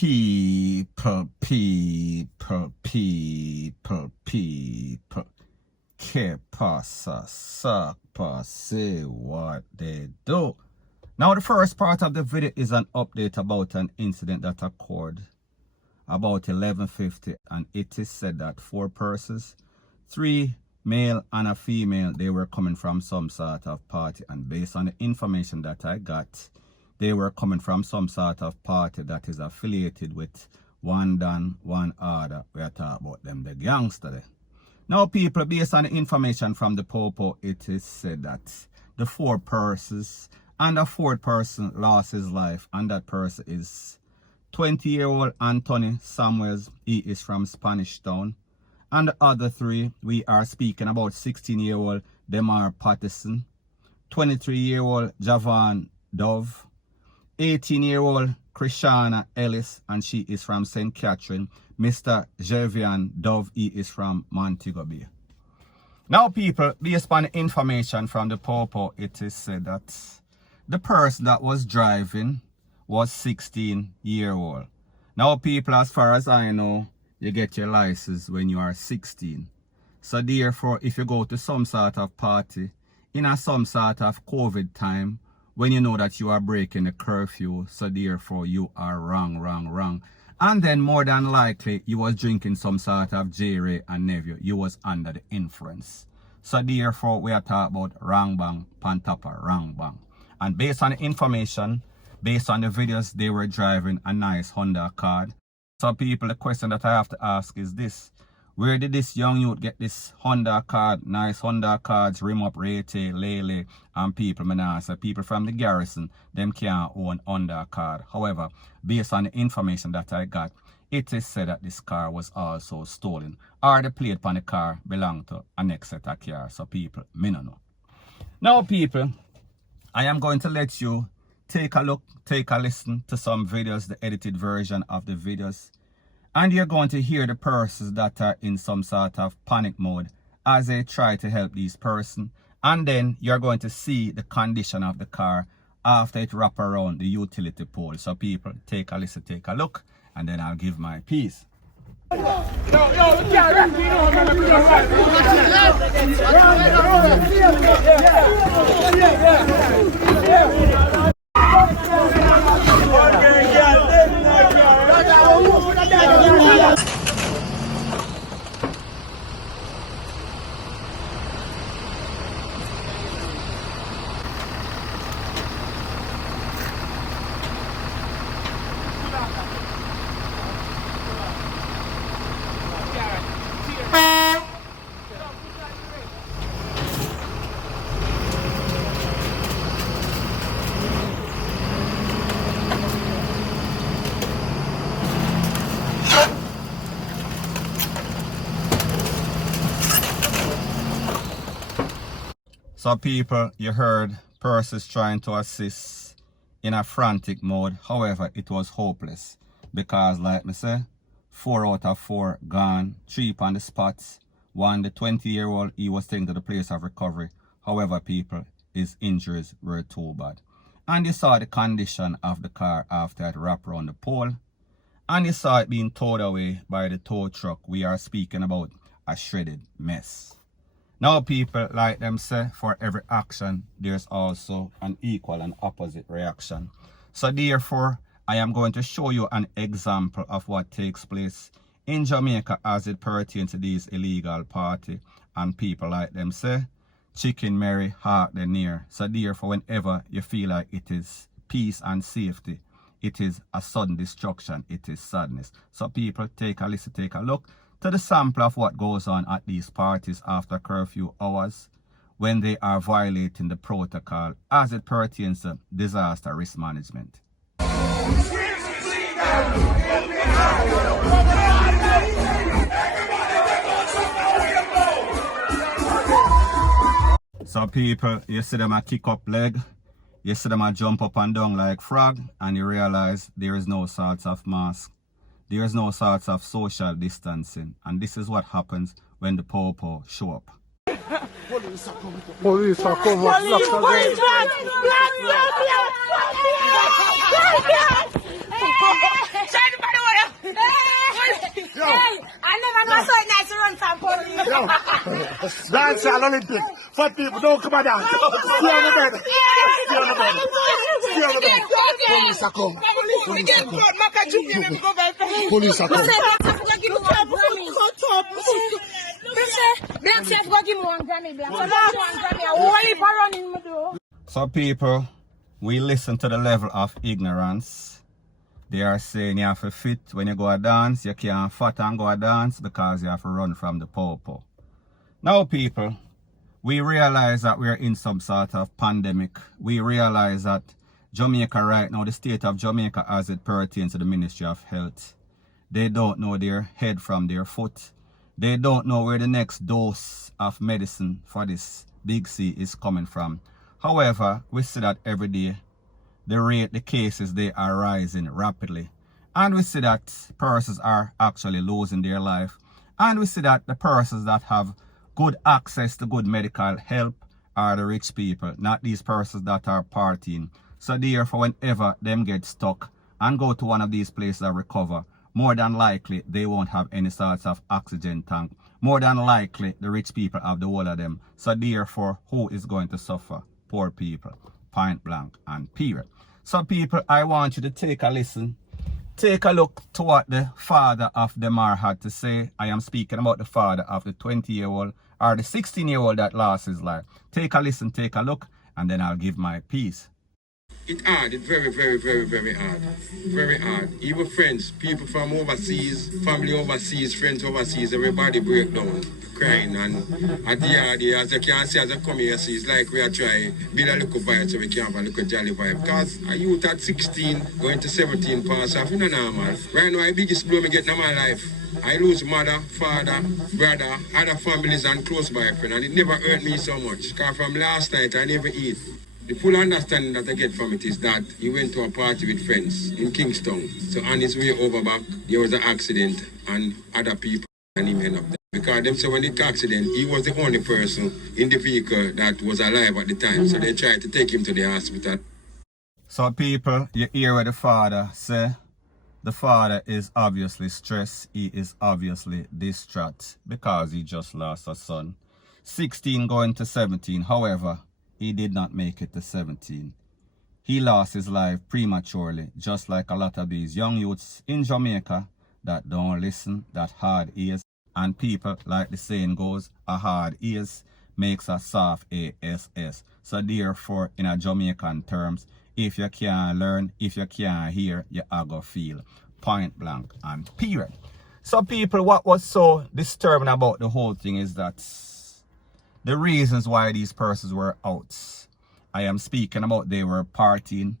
People. Que pasa, sapa, say what they do. Now the first part of the video is an update about an incident that occurred about 11:50, and it is said that 4 persons, 3 male and a female, they were coming from some sort of party, and based on the information that I got, they were coming from some sort of party that is affiliated with one Dan, one other. We are talking about them, the gangster there. Now people, based on the information from the Popo, it is said that the 4 persons and the 4th person lost his life, and that person is 20-year-old Anthony Samuels. He is from Spanish Town. And the other 3, we are speaking about 16-year-old Demar Patterson, 23-year-old Javan Dove, 18-year-old Krishana Ellis, and she is from St. Catherine. Mr. GVN-Dove, he is from Montego Bay. Now people, based on the information from the Popo, it is said that the person that was driving was 16-year-old. Now people, as far as I know, you get your license when you are 16. So therefore, if you go to some sort of party in a some sort of COVID time, when you know that you are breaking the curfew, so therefore you are wrong. And then more than likely, you was drinking some sort of J-Ray and Neville. You was under the influence. So therefore, we are talking about wrong bang, pantapa, wrong bang. And based on the information, based on the videos, they were driving a nice Honda Accord. So people, the question that I have to ask is this: where did this young youth get this Honda Accord, nice Honda Accords, rim up, rate, lele, and people, manasa, people from the garrison, them can't own Honda Accord. However, based on the information that I got, it is said that this car was also stolen, or the plate on the car belonged to a next set of car. So people, me no know. Now people, I am going to let you take a look, take a listen to some videos, the edited version of the videos. And you're going to hear the persons that are in some sort of panic mode as they try to help these persons. And then you're going to see the condition of the car after it wrap around the utility pole. So people, take a listen, take a look, and then I'll give my piece. So people, you heard persons trying to assist in a frantic mode. However, it was hopeless because, like me say, 4 out of 4 gone, 3 on the spots. 1, the 20-year-old, he was taken to the place of recovery. However, people, his injuries were too bad. And you saw the condition of the car after it wrapped around the pole. And you saw it being towed away by the tow truck. We are speaking about a shredded mess. Now people, like them say, for every action, there's also an equal and opposite reaction. So therefore, I am going to show you an example of what takes place in Jamaica as it pertains to these illegal party. And people, like them say, chicken merry, heart the near. So therefore, whenever you feel like it is peace and safety, it is a sudden destruction, it is sadness. So people, take a listen, take a look to the sample of what goes on at these parties after curfew hours when they are violating the protocol as it pertains to disaster risk management. So people, you see them a kick up leg, you see them a jump up and down like frog, and you realize there is no sorts of mask. There is no sorts of social distancing, and this is what happens when the Popo show up. Police are coming. Police Yo, dance all Olympic. For people, don't come and dance. Stay on the bed. Stay on the bed. Stay on the bed. Police are come. Police are come. So people, we listen to the level of ignorance. They are saying you have to fit when you go a dance, you can't fat and go a dance because you have to run from the popo. Now people, we realize that we are in some sort of pandemic. We realize that Jamaica right now, the state of Jamaica as it pertains to the Ministry of Health, they don't know their head from their foot. They don't know where the next dose of medicine for this big C is coming from. However, we see that every day, the cases, they are rising rapidly. And we see that persons are actually losing their life. And we see that the persons that have good access to good medical help are the rich people, not these persons that are partying. So therefore, whenever them get stuck and go to one of these places that recover, more than likely they won't have any sorts of oxygen tank. More than likely the rich people have the whole of them. So therefore, who is going to suffer? Poor people, point blank and period. So people, I want you to take a listen. Take a look to what the father of Demar had to say. I am speaking about the father of the 20-year-old or the 16-year-old that lost his life. Take a listen, take a look, and then I'll give my piece. It's hard, it's very, very, very, very hard. Very hard. Even friends, people from overseas, family overseas, friends overseas, everybody break down, crying. And at the yard, as you can see, as I come here, see, it's like we are trying to build a little vibe so we can have a little jolly vibe. Because a youth at 16, going to 17 pass off, in a normal. Right now, the biggest blow me get in my life. I lose mother, father, brother, other families and close by friend, and it never hurt me so much. Because from last night, I never eat. The full understanding that I get from it is that he went to a party with friends in Kingston. So on his way over back, there was an accident and other people and him end up there. Because them say when the accident, he was the only person in the vehicle that was alive at the time. So they tried to take him to the hospital. So people, you hear what the father say. The father is obviously stressed. He is obviously distraught because he just lost a son. 16 going to 17. However, he did not make it to 17. He lost his life prematurely, just like a lot of these young youths in Jamaica that don't listen, that hard ears. And people, like the saying goes, a hard ears makes a soft ASS. So therefore, in a Jamaican terms, if you can't learn, if you can't hear, you are going to feel. Point blank and period. So people, what was so disturbing about the whole thing is that the reasons why these persons were out. I am speaking about they were partying.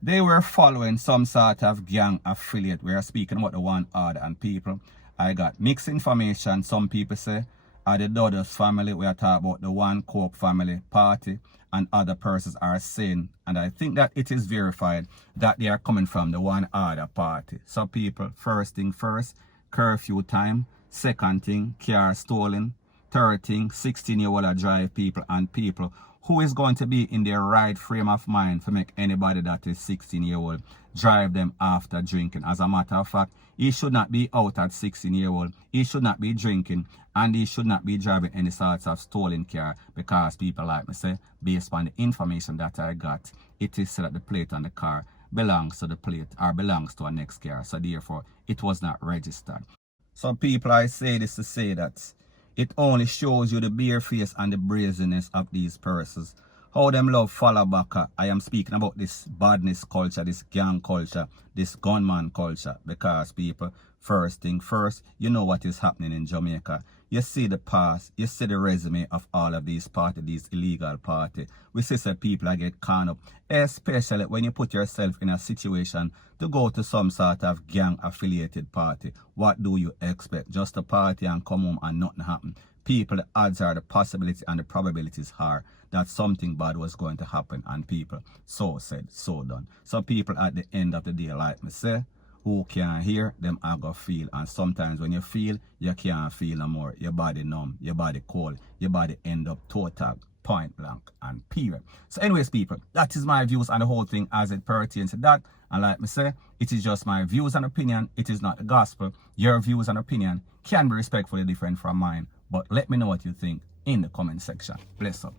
They were following some sort of gang affiliate. We are speaking about the one order and people. I got mixed information. Some people say the Dodos family. We are talking about the one Coke family party. And other persons are saying, and I think that it is verified, that they are coming from the one order party. So people, first thing first, curfew time. Second thing, car stolen. Third thing, 16-year-old drive people and people who is going to be in their right frame of mind to make anybody that is 16-year-old drive them after drinking. As a matter of fact, he should not be out at 16-year-old. He should not be drinking and he should not be driving any sorts of stolen car because people like me say, based on the information that I got, it is said that the plate on the car belongs to the plate or belongs to a next car. So therefore, it was not registered. So people, I say this to say that it only shows you the bare face and the brazenness of these persons. How them love follow back. I am speaking about this badness culture, this gang culture, this gunman culture. Because people, first thing first, you know what is happening in Jamaica. You see the past, you see the resume of all of these parties, these illegal parties. We see that people get caught up, especially when you put yourself in a situation to go to some sort of gang affiliated party. What do you expect? Just a party and come home and nothing happen. People, the odds are, the possibility and the probabilities are that something bad was going to happen, and people, so said, so done. So people, at the end of the day, like me say, who can't hear, them I go feel. And sometimes when you feel, you can't feel no more. Your body numb, your body cold, your body end up total. point blank and period. So anyways, people, that is my views on the whole thing as it pertains to that. And like me say, it is just my views and opinion. It is not the gospel. Your views and opinion can be respectfully different from mine. But let me know what you think in the comment section. Bless up.